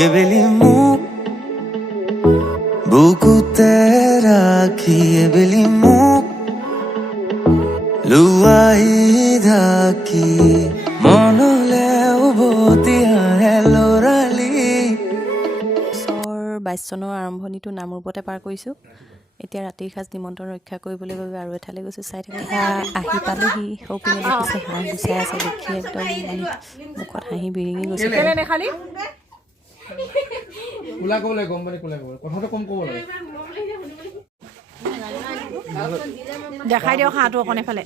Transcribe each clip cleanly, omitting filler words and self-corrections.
এবেলি মোক বুকুতে ৰাখি এবেলি মোক লুৱাই ঢাকি মনলে উভতি আহে লৰালি। 22 চনৰ আৰম্ভণিটো নামৰূপতে পাৰ কৰিছোঁ। এতিয়া ৰাতিৰ সাজ নিমন্ত্ৰণ ৰক্ষা কৰিবলৈ গৈ আৰু এঠাইলৈ গৈছোঁ। চাই থাকক আহি পালোহি। সৌপিনে দেখিছে হাঁহ গুচাই আছে, দেখি একদম মুখত হাঁহি বিৰিঙি গৈছে। দেখাই দিয়ক হাঁহটো অকণ এফালে।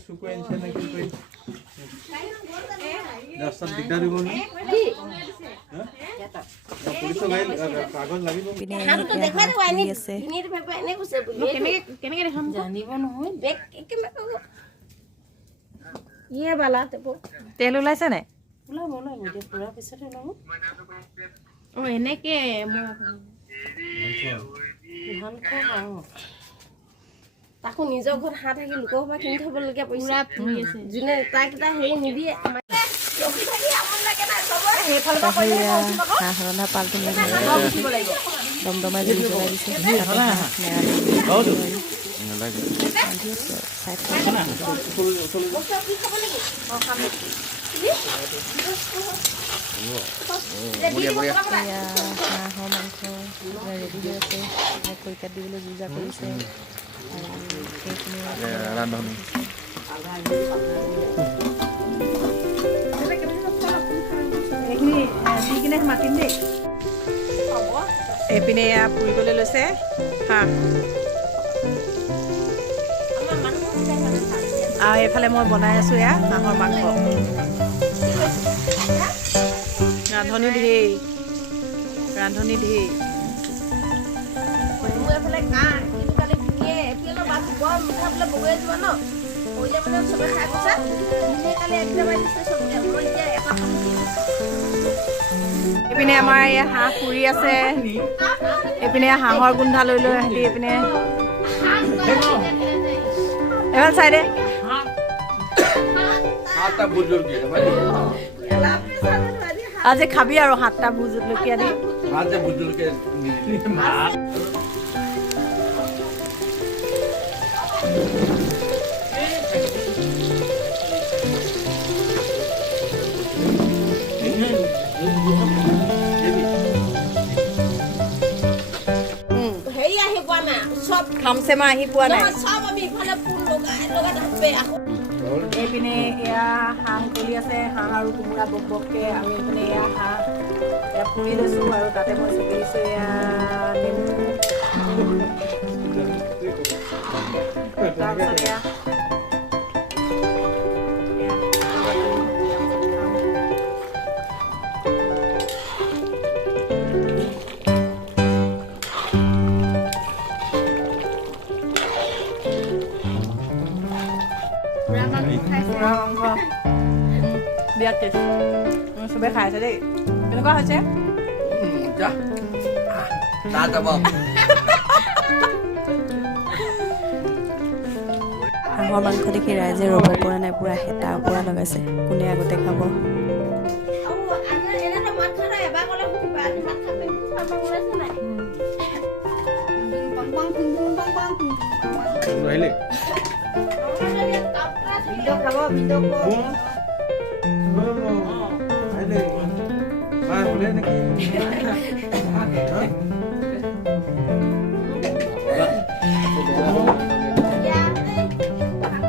তেল ওলাইছে নাই? এনেকে তাকো নিজৰ ঘৰত হাঁহ থাকি লোকৰ পৰা কিনি থবলগীয়া পইচা যোনে তাক এটা হেৰি নিদিয়ে। হাঁহ ৰন্ধা পালটো দমদমাই জুই জ্বলাই দিছে। হাঁহৰ মাংস ৰেডি হৈ আছে। খৰিকাত দিবলৈ যোজা কৰিছে। ৰান্ধনি এইপিনে পুৰিবলৈ লৈছে হাঁহ, আৰু এইফালে মই বনাই আছো এয়া হাঁহৰ মাংস। ৰান্ধনি ধেৰ, ৰান্ধনি ধেৰ। এইপিনে আমাৰ ইয়াত হাঁহ পুৰি আছে। এইপিনে হাঁহৰ গোন্ধা লৈ লৈ সিহঁতি এইপিনে এবাৰ চাই দে। আজি খাবি আৰু 7টা ভোট জলকীয়া দি। খামচেমা আহি পোৱা নাই। এইপিনে এয়া হাঁহ উতলি আছে, হাঁহ আৰু কোমোৰা বক বককে। আৰু এইপিনে এয়া হাঁহ এয়া পুৰি লৈছোঁ আৰু তাতে মই চুকি দিছোঁ এয়া নেমু। তাৰপিছত এয়া বিৰাট টেষ্ট। চবেই খাই আছে দেই। কেনেকুৱা হৈছে? হাঁহৰ মাংস দেখি ৰাইজে ৰ'ব পৰা নাই, পুৰা হেতা ওপৰা লগাইছে। কোনে আগতে খাব?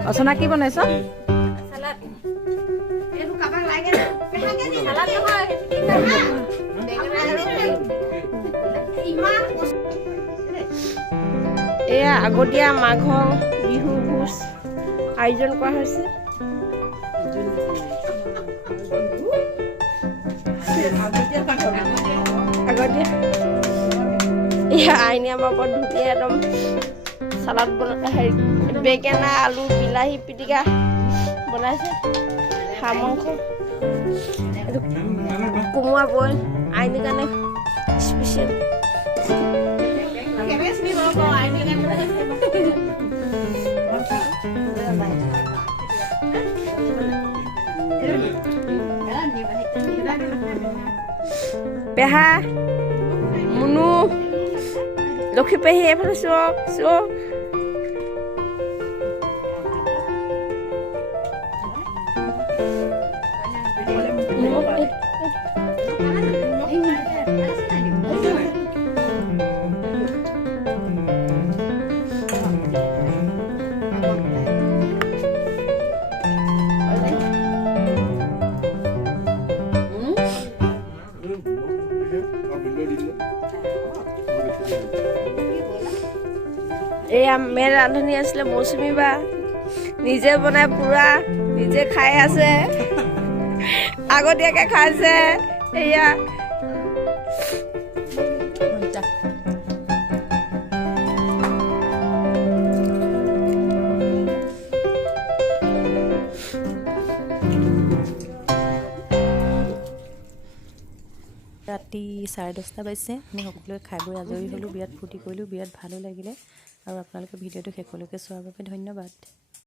অচনা কি বনাইছ? এয়া আগতীয়া মাঘৰ বিহু ভোজ আয়োজন কৰা হৈছে। আগতীয়া এয়া আইনী আমাৰ বৰ ধুনীয়া একদম চালাড হেৰি বেঙেনা আলু বিলাহী পিটিকা বনাইছে। হাঁহ মাংস, এইটো কোমোৰা বইল আইনীৰ কাৰণে স্পেচিয়েল। পেহা লক্ষী পেহী এইফালে চোৱক চোৱক এয়া মেইন ৰান্ধনি আছিলে মৌচুমী বা নিজে বনাই পুৰা নিজে খাই আছে আগতীয়াকৈ খাইছে এয়া ৰাতি 10:30 বাজিছে আমি সকলোৱে খাই বৈ আজৰি হ'লোঁ বিৰাট ফূৰ্তি কৰিলোঁ বিৰাট ভালো লাগিলে আৰু আপোনালোকে ভিডিঅ'টো শেষলৈকে চোৱাৰ বাবে ধন্যবাদ।